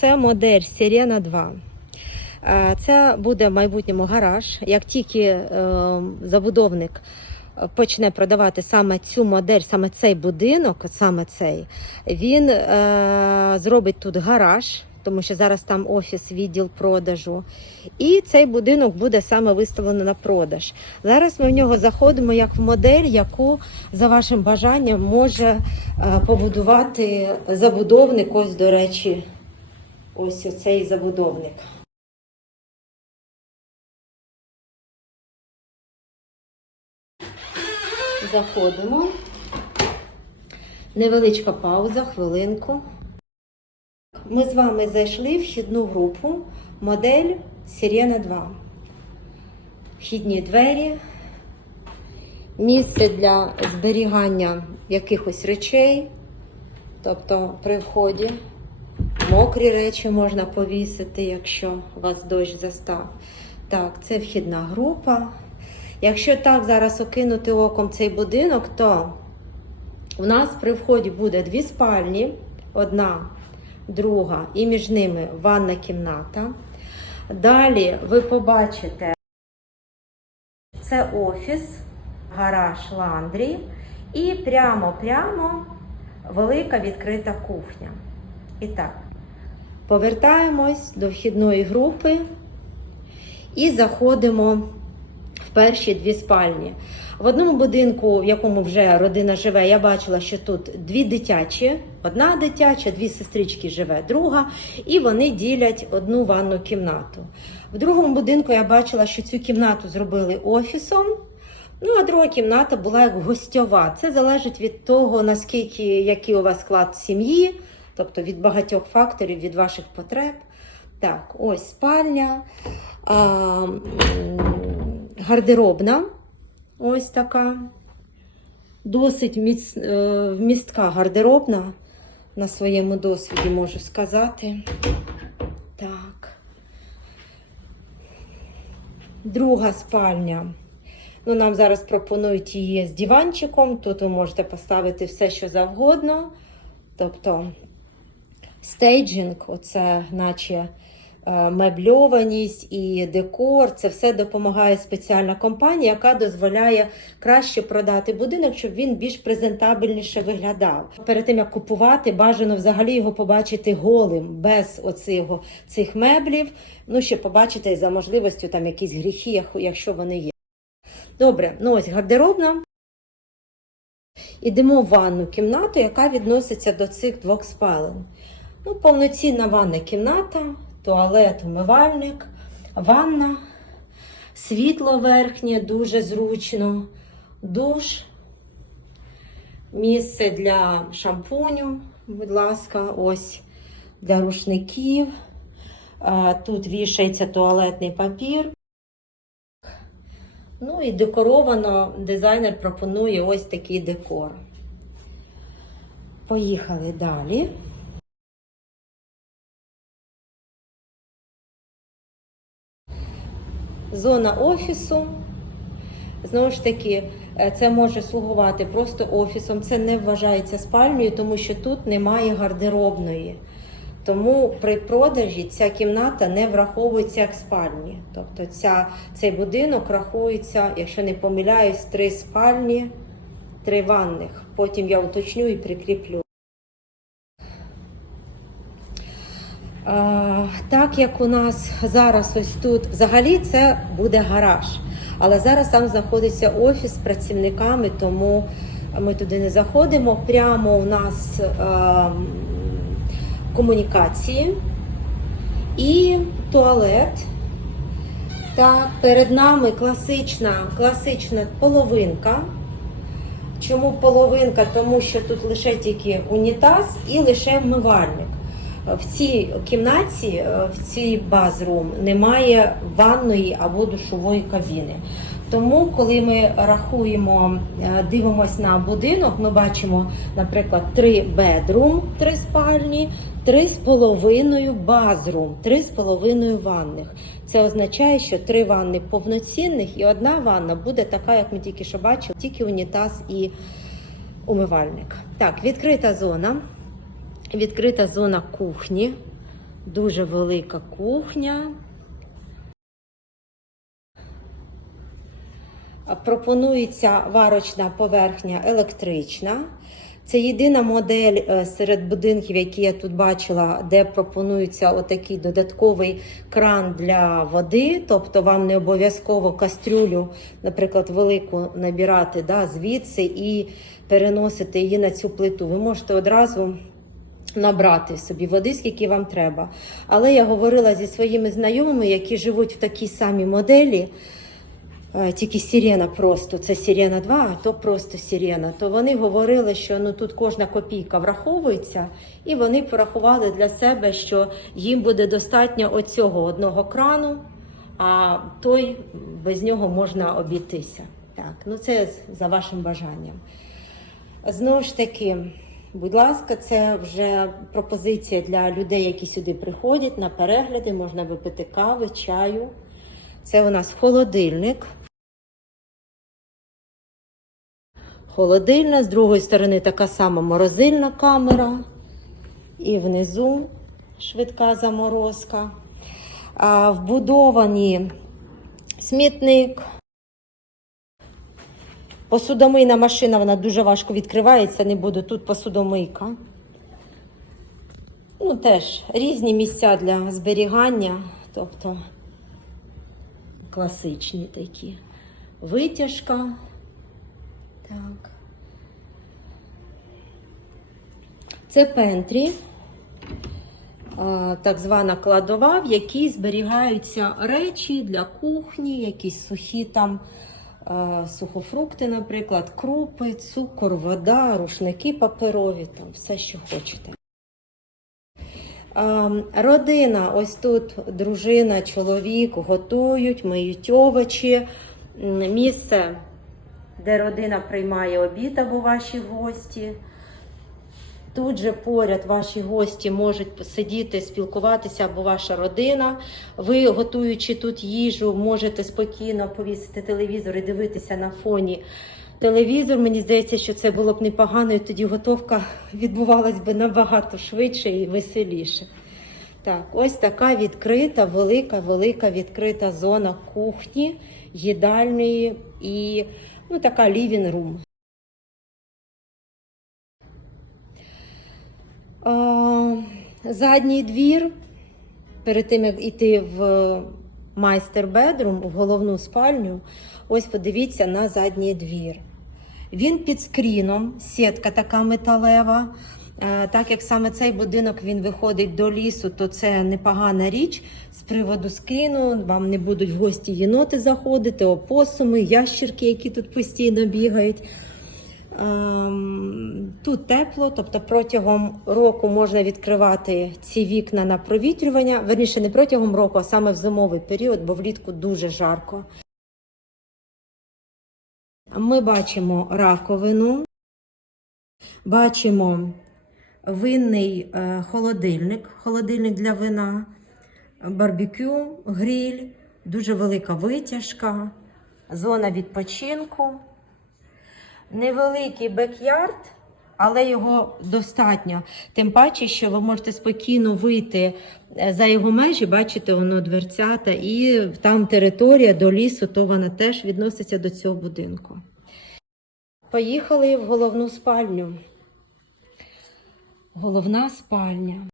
Це модель Sirena 2. Е, Це буде в майбутньому гараж. Як тільки е, забудовник почне продавати саме цю модель, саме цей будинок, саме цей, він е, зробить тут гараж, тому що зараз там офіс, відділ продажу. І цей будинок буде саме виставлено на продаж. Зараз ми в нього заходимо як в модель, яку за вашим бажанням може е, побудувати забудовник. Ось, до речі, ось оцей забудовник. Заходимо. Невеличка пауза, хвилинку. Ми з вами зайшли в вхідну групу модель Sirena 2. Вхідні двері, місце для зберігання якихось речей, тобто при вході. Мокрі речі можна повісити, якщо вас дощ застав. Так, це вхідна група. Якщо так зараз окинути оком цей будинок, то у нас при вході буде дві спальні, одна, друга, і між ними ванна кімната. Далі ви побачите, це офіс, гараж ландрі і прямо-прямо велика відкрита кухня. І так, повертаємось до вхідної групи і заходимо в перші дві спальні. В одному будинку, в якому вже родина живе, я бачила, що тут дві дитячі, одна дитяча, дві сестрички живе, друга, і вони ділять одну ванну кімнату. В другому будинку я бачила, що цю кімнату зробили офісом. Ну, а друга кімната була як гостьова. Це залежить від того, наскільки який у вас склад сім'ї, тобто від багатьох факторів, від ваших потреб. Так, ось спальня, а, гардеробна. Ось така. Досить міц, е, вмістка гардеробна. На своєму досвіді можу сказати. Так. Друга спальня. Ну, нам зараз пропонують її з диванчиком. Тут ви можете поставити все, що завгодно. Тобто стейджинг, оце наче е, мебльованість і декор. Це все допомагає спеціальна компанія, яка дозволяє краще продати будинок, щоб він більш презентабельніше виглядав. Перед тим як купувати, бажано взагалі його побачити голим, без оцього цих меблів. Ну, ще побачити за можливістю там якісь гріхи, якщо вони є. Добре, ну ось гардеробна. Ідемо в ванну кімнату, яка відноситься до цих двох спалень. Ну, повноцінна ванна кімната, туалет, умивальник, ванна, світло верхнє, дуже зручно, душ, місце для шампуню, будь ласка, ось для рушників. Тут вішається туалетний папір. Ну і декоровано дизайнер пропонує ось такий декор. Поїхали далі. Зона офісу. Знову ж таки, е, це може слугувати просто офісом. Це не вважається спальнею, тому що тут немає гардеробної. Тому при продажі ця кімната не враховується як спальні. Тобто ця, цей будинок рахується, якщо не помиляюсь, три спальні, три ванних. Потім я уточню і прикріплю. Так як у нас зараз ось тут, взагалі це буде гараж. Але зараз там знаходиться офіс з працівниками, тому ми туди не заходимо. Прямо у нас комунікації і туалет. Так, перед нами класична, класична половинка. Чому половинка? Тому що тут лише тільки унітаз і лише вмивальник. В цій кімнаті, е, в цій базрум, немає ванної або душової кабіни. Тому, коли ми рахуємо, е, дивимося на будинок, ми бачимо, наприклад, три бедрум, три спальні, три з половиною базрум, три з половиною ванних. Це означає, що три ванни повноцінних і одна ванна буде така, як ми тільки що бачили, тільки унітаз і умивальник. Так, відкрита зона. Відкрита зона кухні. Дуже велика кухня. Пропонується варочна поверхня електрична. Це єдина модель е, серед будинків, які я тут бачила, де пропонується отакий додатковий кран для води. Тобто вам не обов'язково кастрюлю, наприклад, велику набирати да, звідси і переносити її на цю плиту. Ви можете одразу набрати собі води, скільки вам треба. Але я говорила зі своїми знайомими, які живуть в такій самій моделі. Е, Тільки сирена просто, це сирена 2, а то просто сирена. То вони говорили, що ну тут кожна копійка враховується, і вони порахували для себе, що їм буде достатньо оцього одного крану, а той без нього можна обійтися. Так, ну це за вашим бажанням. Знову ж таки, будь ласка, це вже пропозиція для людей, які сюди приходять на перегляди. Можна випити кави, чаю. Це у нас холодильник. Холодильна, з другої сторони така сама морозильна камера. І внизу швидка заморозка. А, вбудовані смітник. Посудомийна машина, вона дуже важко відкривається, не буду. Тут посудомийка. Ну, теж різні місця для зберігання, тобто класичні такі. Витяжка. Так. Це пентрі, так звана кладова, в якій зберігаються речі для кухні, якісь сухі там сухофрукти, наприклад, крупи, цукор, вода, рушники паперові, там все, що хочете. Родина, ось тут дружина, чоловік готують, миють овочі. Місце, де родина приймає обід або ваші гості. Тут же поряд ваші гості можуть посидіти, спілкуватися або ваша родина. Ви, готуючи тут їжу, можете спокійно повісити телевізор і дивитися на фоні телевізор. Мені здається, що це було б непогано, і тоді готовка відбувалась би набагато швидше і веселіше. Так, ось така відкрита, велика, велика відкрита зона кухні, їдальної і ну, така living room. Задній двір. Перед тим, як йти в майстер-бедрум, в головну спальню, ось подивіться на задній двір. Він під скріном, сітка така металева. Е, Так як саме цей будинок він виходить до лісу, то це непогана річ з приводу скріну. Вам не будуть в гості єноти заходити, опосуми, ящірки, які тут постійно бігають. Ем, Тут тепло, тобто протягом року можна відкривати ці вікна на провітрювання. Верніше, не протягом року, а саме в зимовий період, бо влітку дуже жарко. Ми бачимо раковину, бачимо винний е, холодильник, холодильник для вина, барбекю, гриль, дуже велика витяжка, зона відпочинку. Невеликий бек-ярд, але його достатньо. Тим паче, що ви можете спокійно вийти е, за його межі, бачите, воно дверцята, і там територія до лісу, то вона теж відноситься до цього будинку. Поїхали в головну спальню. Головна спальня.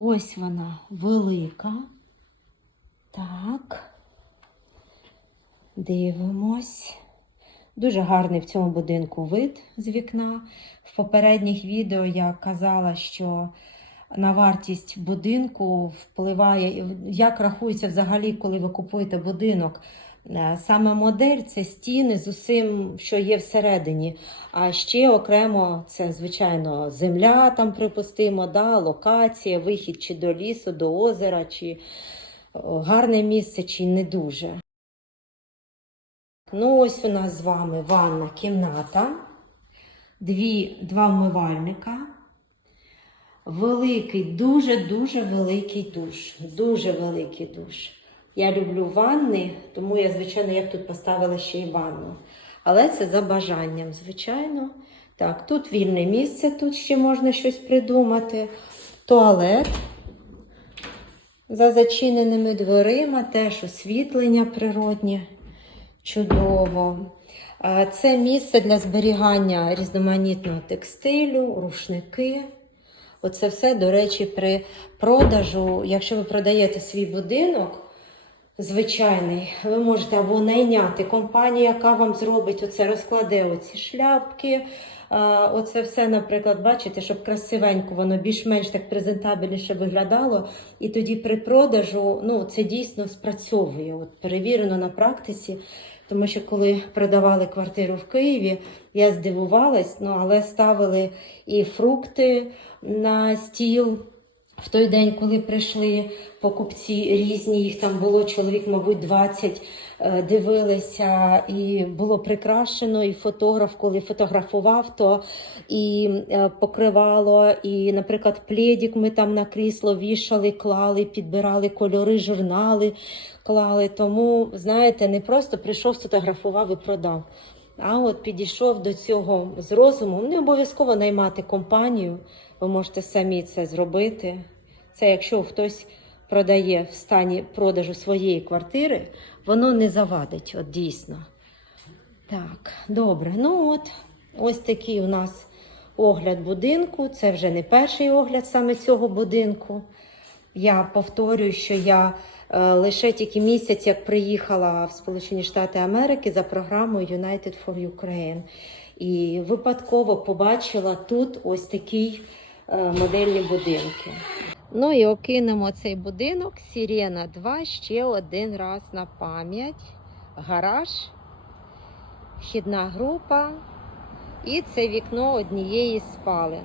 Ось вона велика. Так. Дивимось. Дуже гарний в цьому будинку вид з вікна. В попередніх відео я казала, що на вартість будинку впливає, як рахується взагалі, коли ви купуєте будинок. Е, Саме модель це стіни з усім, що є всередині. А ще окремо це, звичайно, земля там припустимо, да, локація, вихід чи до лісу, до озера, чи гарне місце, чи не дуже. Ну, ось у нас з вами ванна кімната, дві, два вмивальника, великий, дуже-дуже великий душ. Дуже великий душ. Я люблю ванни, тому я, звичайно, я б тут поставила ще й ванну. Але це за бажанням, звичайно. Так, тут вільне місце, тут ще можна щось придумати. Туалет. За зачиненими дверима теж освітлення природнє. Чудово. Це місце для зберігання різноманітного текстилю, рушники. Оце все, до речі, при продажу, якщо ви продаєте свій будинок, звичайний, ви можете або найняти компанію, яка вам зробить оце, розкладе оці шляпки. Оце все, наприклад, бачите, щоб красивенько воно більш-менш так презентабельніше виглядало. І тоді при продажу ну, це дійсно спрацьовує. От перевірено на практиці. Тому що коли продавали квартиру в Києві, я здивувалась, ну але ставили і фрукти на стіл. В той день, коли прийшли покупці різні, їх там було чоловік, мабуть, 20, е, дивилися, і було прикрашено, і фотограф, коли фотографував, то і е, покривало, і, наприклад, плєдік ми там на крісло вішали, клали, підбирали кольори, журнали клали. Тому, знаєте, не просто прийшов, сфотографував і продав. А от підійшов до цього з розумом. Не обов'язково наймати компанію, ви можете самі це зробити. Це якщо хтось продає в стані продажу своєї квартири, воно не завадить, от дійсно. Так, добре. Ну от, ось такий у нас огляд будинку. Це вже не перший огляд саме цього будинку. Я повторюю, що я лише тільки місяць, як приїхала в Сполучені Штати Америки за програмою United for Ukraine. І випадково побачила тут ось такий е, модельні будинки. Ну і окинемо цей будинок Сірена 2 ще один раз на пам'ять. Гараж, вхідна група і це вікно однієї з.